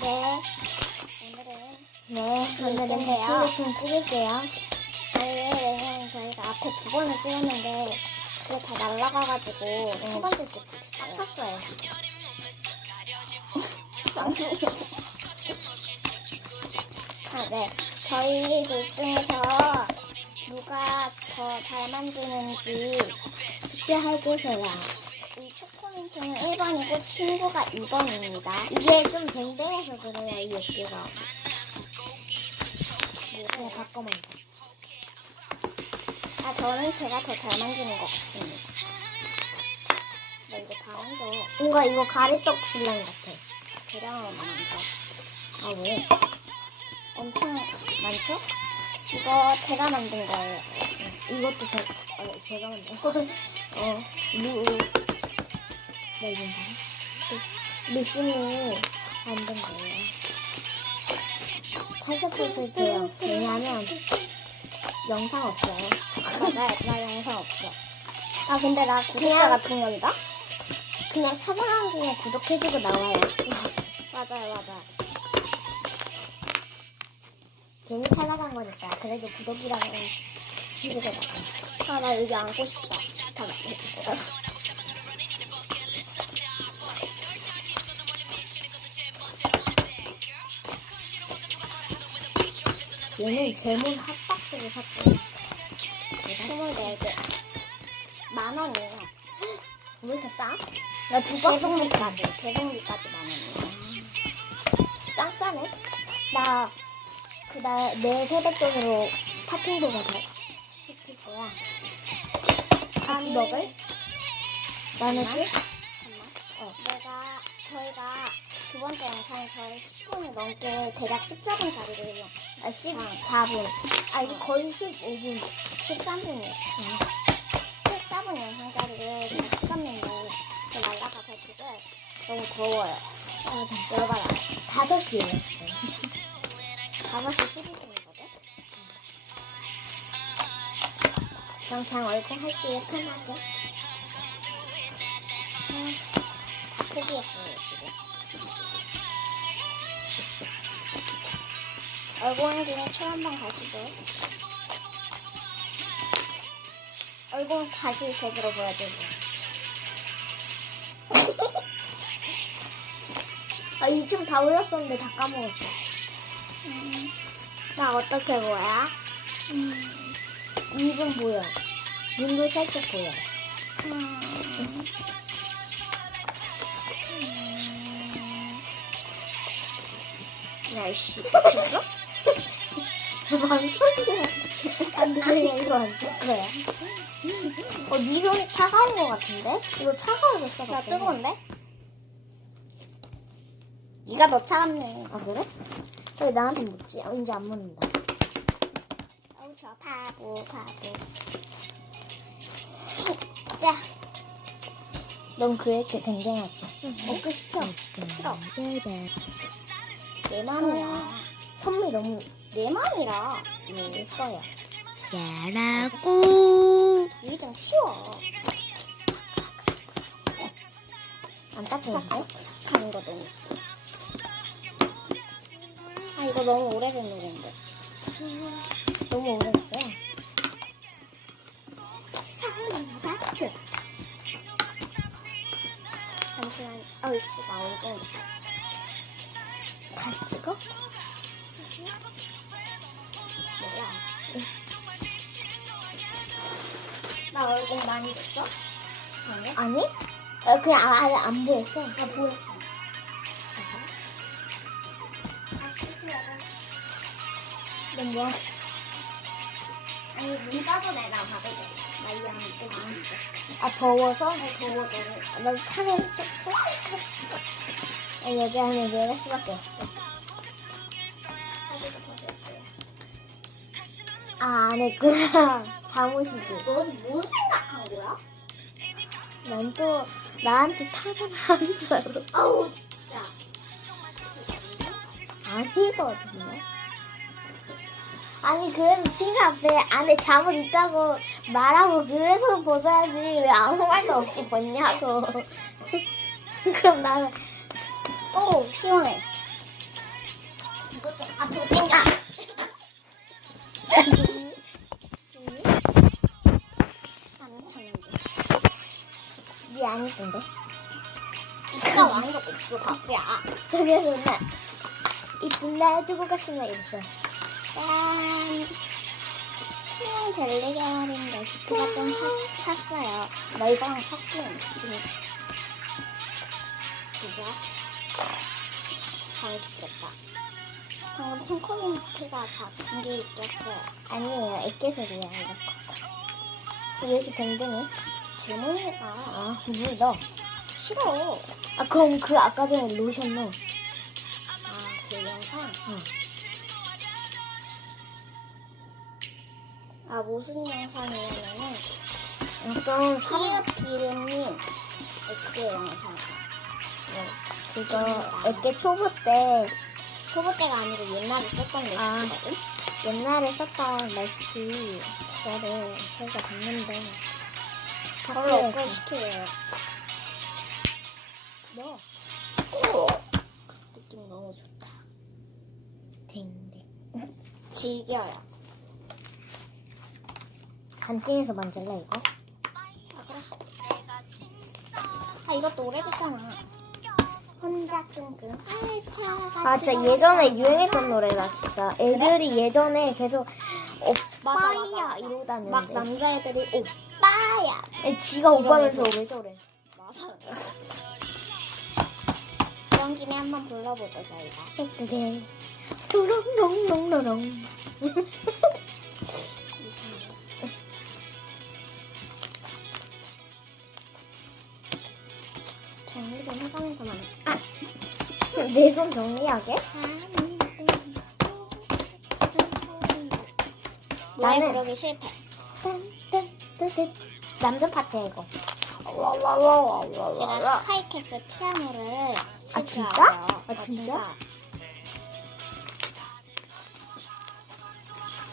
네. 오늘은 네, 오늘은 오늘은 배추를 배추를 좀 찍을게요. 아예 왜냐면 저희가 앞에 두 번을 찍었는데 그게 다 날라가가지고 세 번째 찍고 있어요. 쳤어요. 아, 네. 저희 둘 중에서 누가 더 잘 만드는지 투표해주세요. 이 초코민트는 1번이고 친구가 2번입니다. 이게 좀 뱅뱅 해서 그래요, 이 어깨가. 그냥 바꿔만 줘. 아, 저는 제가 더 잘 만드는 것 같습니다. 나 이거 다 얹어. 뭔가 이거 가래떡 슬라임 같아. 대량으로 만들어. 아, 왜? 엄청 많죠? 이거 제가 만든 거예요. 이것도 제, 어, 제가 만든 거. 어, 루, 나 이건 봐. 루시님이 만든 거예요. 찾아보실 때요. 왜냐면, 영상 없어요. 맞아요. 나 영상 없어. 아, 근데 나 구독자가 두 명이다? 그냥 찾아가는 중에 구독해주고 나와요. 맞아요, 맞아요. 괜히 찾아간 거니까. 그래도 구독이라는 친구가 나와. 아, 나 여기 앉고 싶다. 잠깐만. 얘는 제목 핫박스를 샀어요. 24개. 만 원이에요. 왜 이렇게 싸? 나두 배송비까지. 배송비까지 만 원이에요. 짱 싸네. 나, 그, 나, 내 세뱃 돈으로 팥빙도 가서 시킬 거야. 같이 아니. 먹을? 나는 잠깐만. 줄? 잠깐만. 어, 내가, 저희가 두 번째 영상에서 10분을 넘게 대략 14분짜리를 아, 14분. 아, 이거 거의 15분. 13분이에요. 14분 영상짜리를 찍었는데 그 날라가서 지금 너무 더워요. 아, 열받아요. 5시였어요. 5시 12분이거든? 그럼 그냥 얼굴 할게요, 편하게. 다 포기했어요, 얼굴 한김에 초한번 가시죠. 얼굴 다시 제대로 보여주고. 아, 2층 다 올렸었는데 다 까먹었어. 나 어떻게 보여? 음, 입은 보여. 눈도 살짝 보여. 음, 날씨. 미쳤어? 뭔 소리야. 안 돼, 이거 안 찍어요. 어, 네 손이 차가운 것 같은데? 이거 차가워졌어, 나 갑자기. 뜨거운데? 네가 더 차갑네. 아, 그래? 왜 나한테 묻지? 아, 이제 안 묻는다. 어우, 저 바보, 바보. 자, 넌 그렇게 댕댕하지? 먹고 싶어. 싫어. 네. 내 맘이야. 선물 너무 내 맘이라. 예뻐요. 잘하고. 이등 쉬워. 안 따뜻한데? 하는 거든. 아, 이거 너무 오래된 노래인데. 너무 오래됐어요. 잠시만. 아이씨, 나 얼굴. 다시 찍어? 나 얼굴 많이 됐어? 아니? 아니? 어, 그냥 아예 안 보였어. 나 보였어. 넌 뭐? 아니, 눈 떠도 내가 받을 거. 나 이양 또 많이 됐어. 아, 더워서? 아, 더워, 더워. 나 차를 좀. 아, 여기 안에 내릴 수밖에 없어. 아, 안 했구나. 잠옷이지. 넌뭘 생각한 거야? 난 또 나한테 타자하는 줄 알고. 아우 진짜. 아니거든요. 아니 그래도 친구 앞에 안에 잠옷 있다고 말하고 그래서 벗어야지 왜 아무 말도 없이 벗냐고. 그럼 나는 오 시원해. 이것 좀 앞으로 땡겨. 예쁜데? 이가 왕이가 없어 바보야. 저기서는 이쁜 날 두고 가시면 이랬어. 짠. 수영 젤리 계열인데 비트가 좀 사, 샀어요. 나 이거랑 섞이면 지금 진짜 잘 죽겠다. 방금 콩커뮤니티가 다 분기 있겠어요. 아니에요, 애깨소리야, 이거. 왜 이렇게 댕댕해? 제목이가 아, 물 넣어. 싫어. 아, 그럼 그 아까 전에 로션 넣어. 아, 그 영상? 응. 아, 무슨 영상이냐면은, 약간 사 피읍 기름님 X 영상. 그거 애깨 초보 때 초보 때가 아니고 옛날에 썼던 아. 레시피거든? 옛날에 썼던 레시피 그거를 저희가 봤는데 학교에서 업글 시키래요. 너 느낌 너무 좋다. 댕댕 즐겨요. 간팅에서 만질래 이거? 아, 그래? 아, 이것도 오래됐잖아. 혼자 끙끙 앓다가 아 진짜 예전에 유행했던 노래다 진짜 애들이 예전에 계속 오빠야 맞아. 이러다는데 막 남자애들이 오빠야. 애 지가 오빠면서 왜 저래 맞아. 그런 김에 한번 불러보죠 저희가. 땡땡 도롱롱롱롱롱 정리 좀 해가면서만. 내손 정리하게? 나는- 부르기 실패. 남자 파트야 이거. 제가 스카이캐슬 피아노를 아, 진짜? 아, 진짜?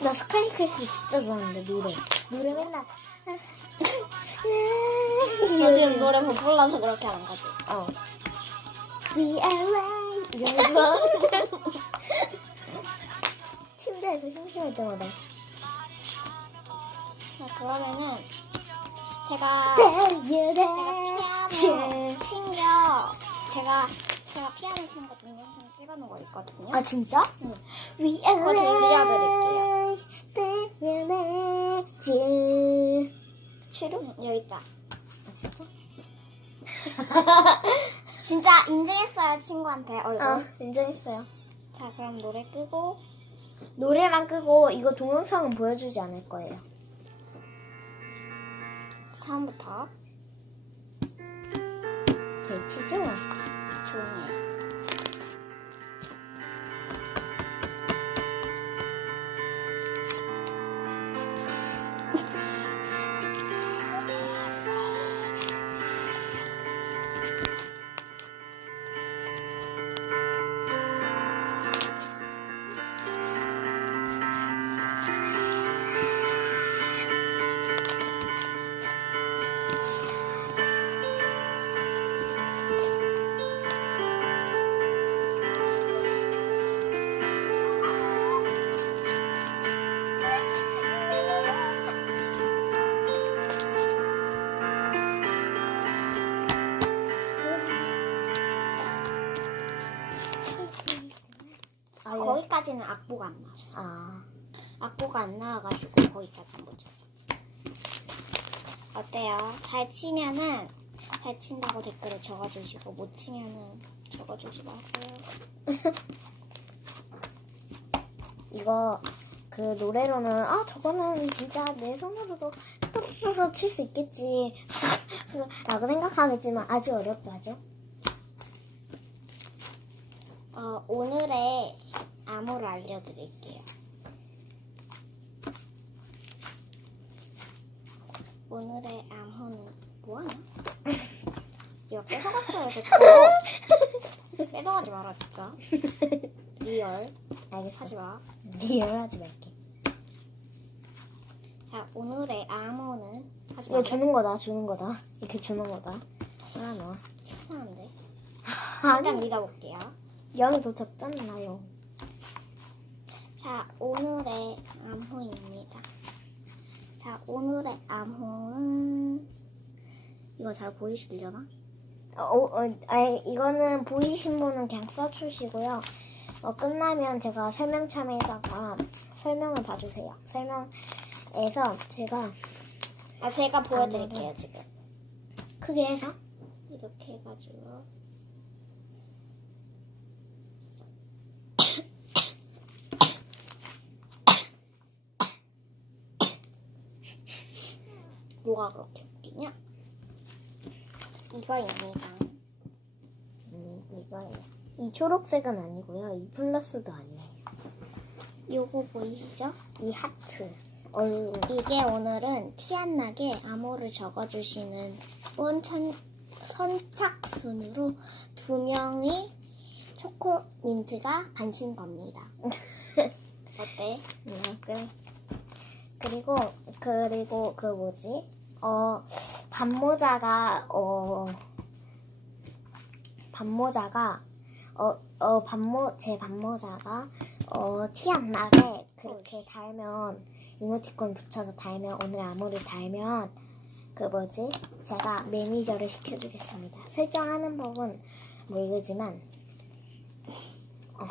나 스카이캐슬 진짜 좋아하는데 노래. 노래 맨날. 너 지금 노래 못 불러서 그렇게 하는 거지. 어. We are right. 이러면서 침대에서 심심할 때마다. 자, 그러면은 제가 제가 피아노 친겨 제가 제가 피아노 친거 동영상 찍어놓은 거 있거든요. 아 진짜? 응. 그거 들려드릴게요. 추루 여기 있다. 아 진짜? 진짜 인증했어요 친구한테 얼굴. 어 인정했어요 자 그럼 노래 끄고 노래만 끄고 이거 동영상은 보여주지 않을 거예요 처음부터 개치지 뭐 조용히 해. 거기까지는 악보가 안 나왔어. 아 악보가 안 나와가지고 거기까지 한 거죠. 어때요? 잘 치면은 잘 친다고 댓글에 적어주시고 못 치면은 적어주지 마세요. 이거 그 노래로는 아 저거는 진짜 내 손으로도 또르르 칠수 있겠지 라고 생각하겠지만 아주 어렵다죠 어, 오늘의 암호를 알려드릴게요. 오늘의 암호는 뭐하냐? 네가 뺏어갔어요, 제 거. 뺏어가지 마라, 진짜. 리얼. 알겠어 하지 마. 리얼하지 말게 자, 오늘의 암호는 하지 이거 마. 주는 거다 주는 거다 이렇게 주는 거다 하나 넣어 이상한데. 일단 아니 믿어볼게요. 양이 더 적잖아요 자, 오늘의 암호입니다. 자, 오늘의 암호는 이거 잘 보이시려나? 어, 어, 아니, 이거는 보이신 분은 그냥 써주시고요. 어, 끝나면 제가 설명참에다가 설명을 봐주세요. 설명에서 제가 아 제가 보여드릴게요 지금. 크게 해서 이렇게 해가지고 뭐가 그렇게 웃기냐? 이거입니다. 음, 이거예요. 이 초록색은 아니고요. 이 플러스도 아니에요. 요거 보이시죠? 이 하트. 얼 이게 오늘은 티 안 나게 암호를 적어주시는 분 천, 선착순으로 두 명이 초코민트가 반신 겁니다. 어때? 음, 그- 그리고 그리고 그 뭐지? 어 반모자가 어 반모자가 어 어 반모 제 반모자가 어 티 안 나게 그렇게 달면 이모티콘 붙여서 달면 오늘 아무리 달면 그 뭐지? 제가 매니저를 시켜주겠습니다. 설정하는 법은 모르지만 어,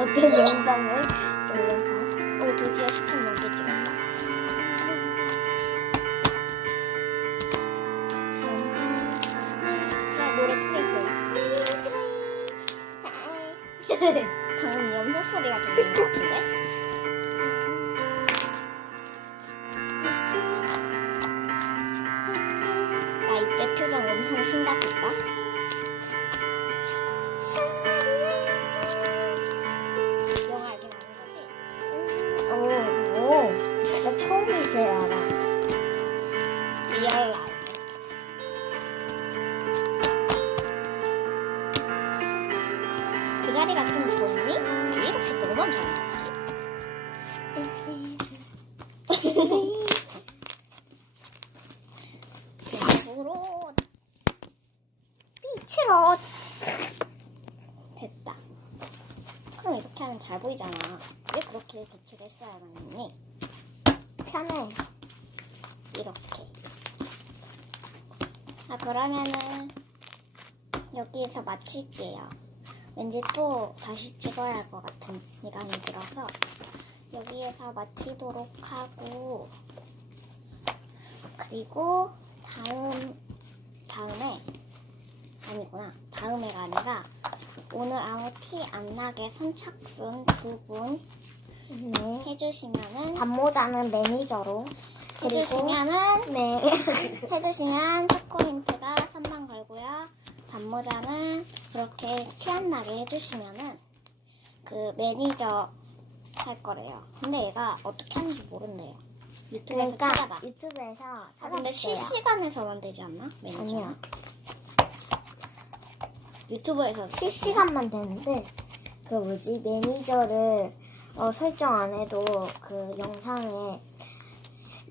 어떤 영상을 올려서 오, 드디어 10분 넘게 찍었다. 들리는 것 같은데? 나 이때 표정 엄청 심각했다. 삐치러. 됐다. 그럼 이렇게 하면 잘 보이잖아. 왜 그렇게 배치를 했어야만 했니? 편해. 이렇게. 아, 그러면은 여기에서 마칠게요. 왠지 또 다시 찍어야 할 것 같은 예감이 들어서 여기에서 마치도록 하고 그리고 다음 다음에 아니구나 다음에가 아니라 오늘 아무 티 안 나게 선착순 두분 네. 해주시면은 반모자는 매니저로. 그리고 해주시면은 네. 해주시면 초코민트가 선반 걸고요. 반모자는 그렇게 티 안 나게 해주시면은 그 매니저 할 거래요. 근데 얘가 어떻게 하는지 모른대요. 유튜브에서 그러니까 찾아봐. 유튜브에서 아, 근데 찾아보세요. 실시간에서만 되지 않나? 매니저. 아니야. 유튜브에서 실시간만 되는데 그 뭐지 매니저를 어, 설정 안 해도 그 영상에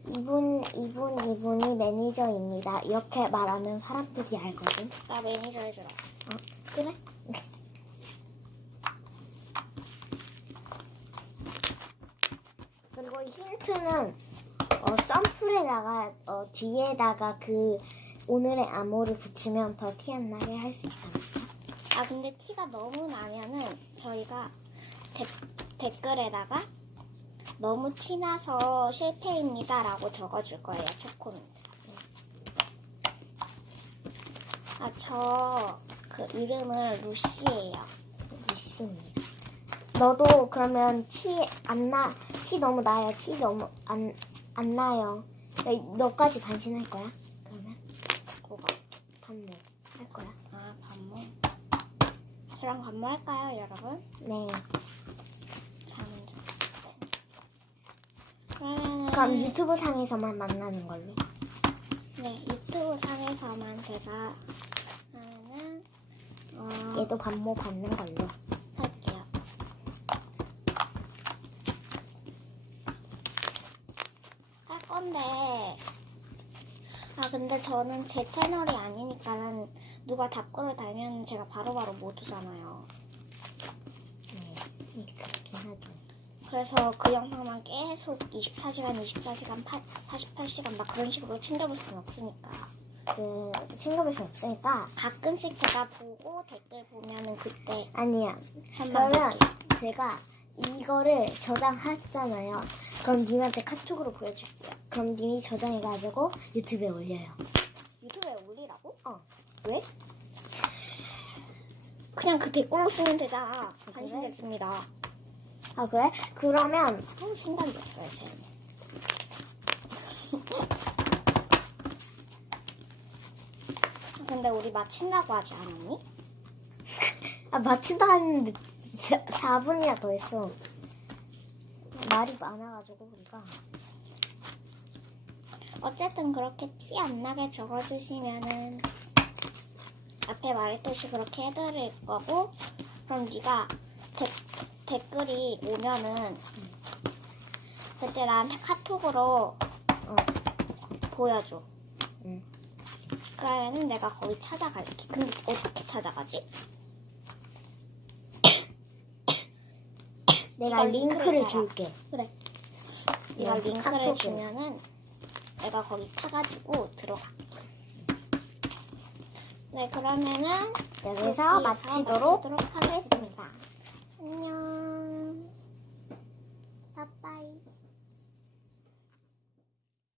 이분 이분 이분이 매니저입니다 이렇게 말하면 사람들이 알거든. 나 매니저 해주라. 어 그래? 그리고 힌트는 어, 썬풀에다가 어, 뒤에다가 그 오늘의 암호를 붙이면 더 티 안 나게 할 수 있답니다. 아 근데 티가 너무 나면은 저희가 데- 댓글에다가 너무 티나서 실패입니다 라고 적어줄 거예요 초코민트. 아저 그 이름은 루시예요. 미신이에요. 너도 그러면 티 안 나, 티 너무 나요. 티 너무 안, 안 나요. 너, 너까지 반신할 거야? 그러면? 그거. 반모 할 거야? 아 반모. 저랑 반모 할까요 여러분? 네. 자 먼저. 그럼 유튜브 상에서만 만나는 걸로. 네 유튜브 상에서만 제가 하면은 어, 얘도 반모 받는 걸로. 할게요. 할 건데 아 근데 저는 제 채널이 아니니까 누가 답글을 달면 제가 바로바로 못 오잖아요. 네. 이 그렇긴 하죠. 그래서 그 영상만 계속 24시간, 24시간, 48시간 막 그런 식으로 챙겨볼 수는 없으니까 그 챙겨볼 수 없으니까 가끔씩 제가 보고 댓글 보면은 그때 아니야. 그러면 제가 이거를 저장했잖아요. 그럼 님한테 카톡으로 보여줄게요. 그럼 님이 저장해가지고 유튜브에 올려요. 유튜브에 올리라고? 어. 왜? 그냥 그 댓글로 쓰면 되잖아. 반신됐습니다. 아 그래? 그러면 어, 생각이 없어요, 쟤는. 근데 우리 마친다고 하지 않았니? 아 마치다 했는데 4분이나 더 했어. 말이 많아가지고 우리가 어쨌든 그렇게 티 안 나게 적어주시면은 앞에 말했듯이 그렇게 해드릴 거고 그럼 네가 데- 댓글이 오면은 그때 나한테 카톡으로 어. 보여줘. 응. 그러면은 내가 거기 찾아갈게. 근데 어떻게 찾아가지? 내가 이걸 링크를 달아. 줄게. 그래. 네가 네, 링크를 카톡으로. 주면은 내가 거기 타가지고 들어가. 네, 그러면은 여기서 마치도록 하겠습니다. 안녕.